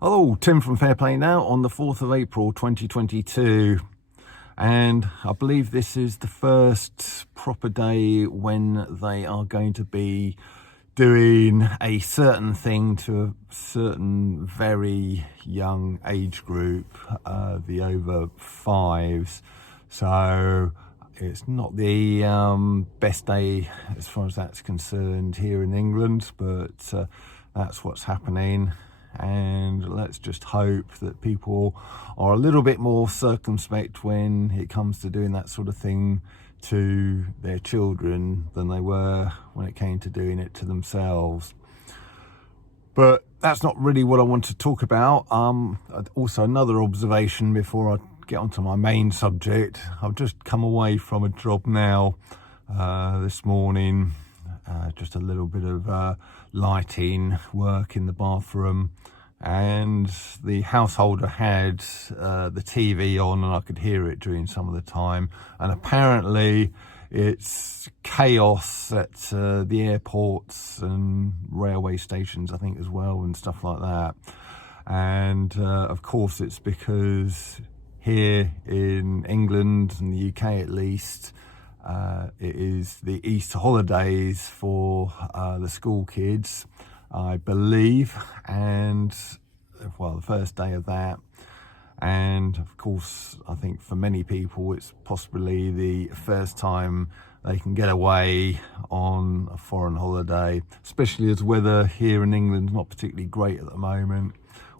Hello, Tim from Fair Play Now on the 4th of April 2022, and I believe this is the first proper day when they are going to be doing a certain thing to a certain very young age group, the over fives. So it's not the best day as far as that's concerned here in England, but that's what's happening. And let's just hope that people are a little bit more circumspect when it comes to doing that sort of thing to their children than they were when it came to doing it to themselves. But that's not really what I want to talk about. Also, another observation before I get onto my main subject. I've just come away from a job now this morning. Just a little bit of lighting work in the bathroom, and the householder had the TV on and I could hear it during some of the time, and apparently it's chaos at the airports and railway stations, I think, as well, and stuff like that. And of course it's because here in England and the UK at least, it is the Easter holidays for the school kids, I believe, and well, the first day of that. And of course, I think for many people it's possibly the first time they can get away on a foreign holiday, especially as weather here in England is not particularly great at the moment,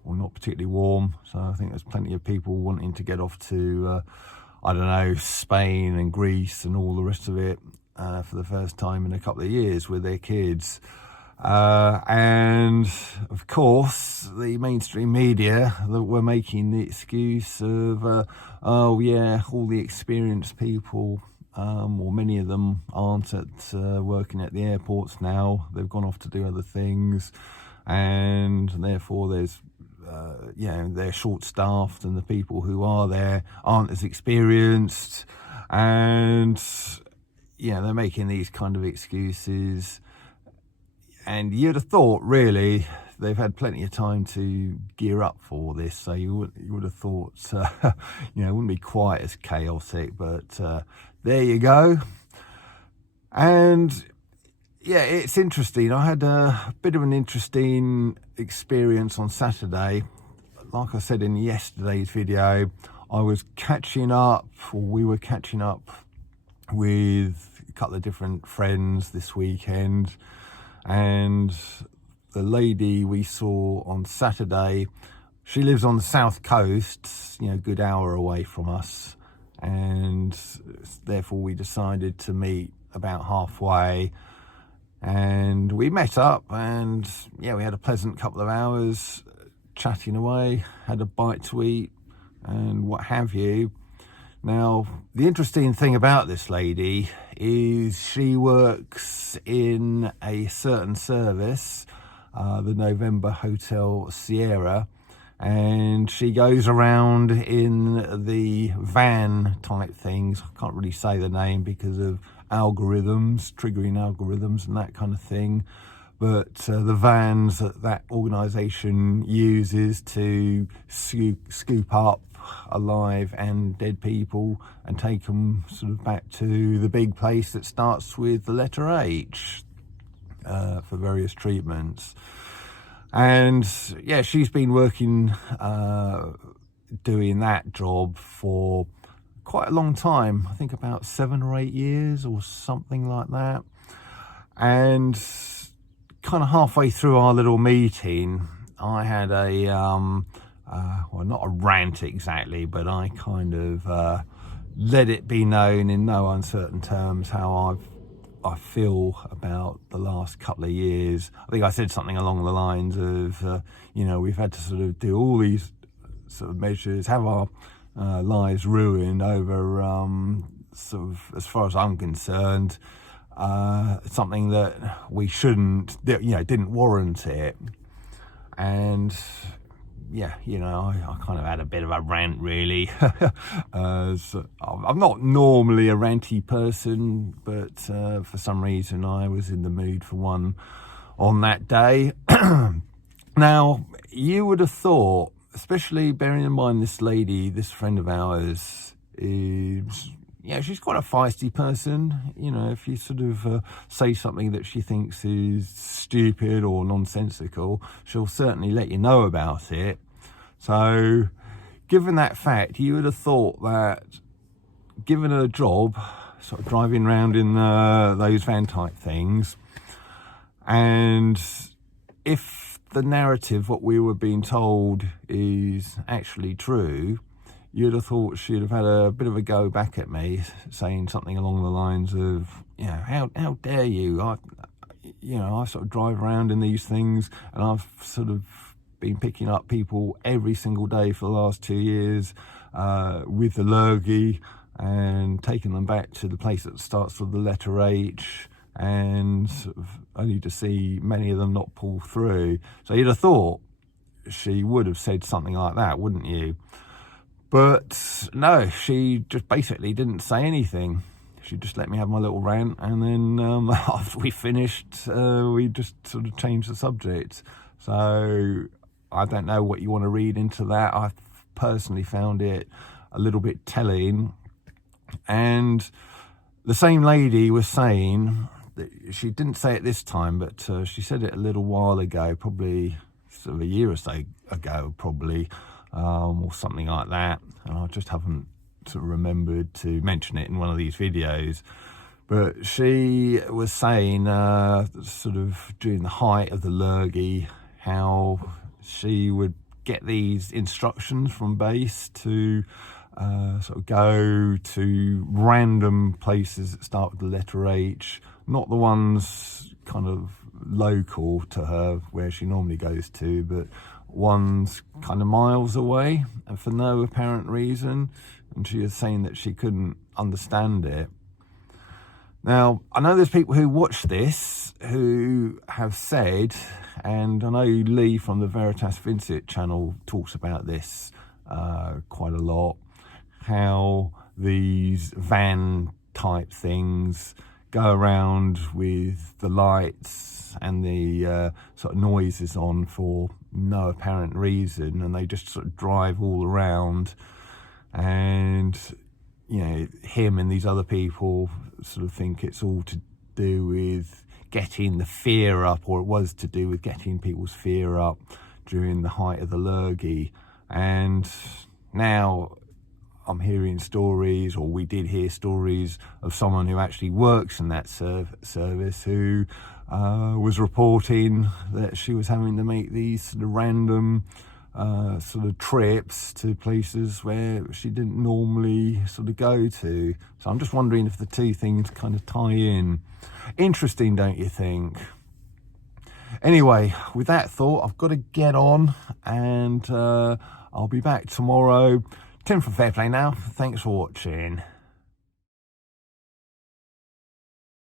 or not particularly warm. So I think there's plenty of people wanting to get off to I don't know, Spain and Greece and all the rest of it for the first time in a couple of years with their kids. And of course, the mainstream media that were making the excuse of, oh yeah, all the experienced people, or many of them aren't working at the airports now. They've gone off to do other things, and therefore there's they're short-staffed, and the people who are there aren't as experienced, and they're making these kind of excuses. And you'd have thought, really, they've had plenty of time to gear up for this, so you would have thought, it wouldn't be quite as chaotic, but there you go. And yeah, it's interesting. I had a bit of an interesting experience on Saturday. Like I said in yesterday's video, I was catching up, or we were catching up with a couple of different friends this weekend. And the lady we saw on Saturday, she lives on the south coast, a good hour away from us. And therefore we decided to meet about halfway. And we met up, and we had a pleasant couple of hours chatting away, had a bite to eat and what have you. Now, the interesting thing about this lady is she works in a certain service, the November Hotel Sierra, and she goes around in the van type things. I can't really say the name because of algorithms, triggering algorithms and that kind of thing. But the vans that organisation uses to scoop up alive and dead people and take them sort of back to the big place that starts with the letter H for various treatments. And she's been working doing that job for quite a long time. I think about 7 or 8 years or something like that. And kind of halfway through our little meeting, I had a well, not a rant exactly, but I kind of let it be known in no uncertain terms how I feel about the last couple of years. I think I said something along the lines of we've had to sort of do all these sort of measures, have our lives ruined over sort of, as far as I'm concerned, something that we shouldn't, didn't warrant it. And I kind of had a bit of a rant, really. So I'm not normally a ranty person, but for some reason I was in the mood for one on that day. Now, you would have thought, especially bearing in mind this lady, this friend of ours, is, yeah, she's quite a feisty person. You know, if you sort of say something that she thinks is stupid or nonsensical, she'll certainly let you know about it. So, given that fact, you would have thought that, given her job, sort of driving around in those van type things, and if the narrative, what we were being told, is actually true, you'd have thought she'd have had a bit of a go back at me, saying something along the lines of, you know, how dare you? I sort of drive around in these things, and I've sort of been picking up people every single day for the last 2 years with the lurgy, and taking them back to the place that starts with the letter H, and sort of only to see many of them not pull through. So you'd have thought she would have said something like that, wouldn't you? But no, she just basically didn't say anything. She just let me have my little rant, and then after we finished, we just sort of changed the subject. So I don't know what you want to read into that. I personally found it a little bit telling. And the same lady was saying that, she didn't say it this time, but she said it a little while ago, probably sort of a year or so ago, probably, or something like that. And I just haven't sort of remembered to mention it in one of these videos. But she was saying, sort of during the height of the lurgy, how she would get these instructions from base to sort of go to random places that start with the letter H, not the ones kind of local to her where she normally goes to, but ones kind of miles away, and for no apparent reason. And she was saying that she couldn't understand it. Now, I know there's people who watch this who have said, and I know Lee from the Veritas Vincit channel talks about this quite a lot, how these van type things go around with the lights and the sort of noises on for no apparent reason, and they just sort of drive all around, and you know, him and these other people sort of think it's all to do with getting the fear up, or it was to do with getting people's fear up during the height of the lurgy. And now I'm hearing stories, or we did hear stories, of someone who actually works in that service who was reporting that she was having to make these sort of random sort of trips to places where she didn't normally sort of go to. So I'm just wondering if the two things kind of tie in. Interesting, don't you think? Anyway, with that thought, I've got to get on, and I'll be back tomorrow. Tim from Fairplay now. Thanks for watching.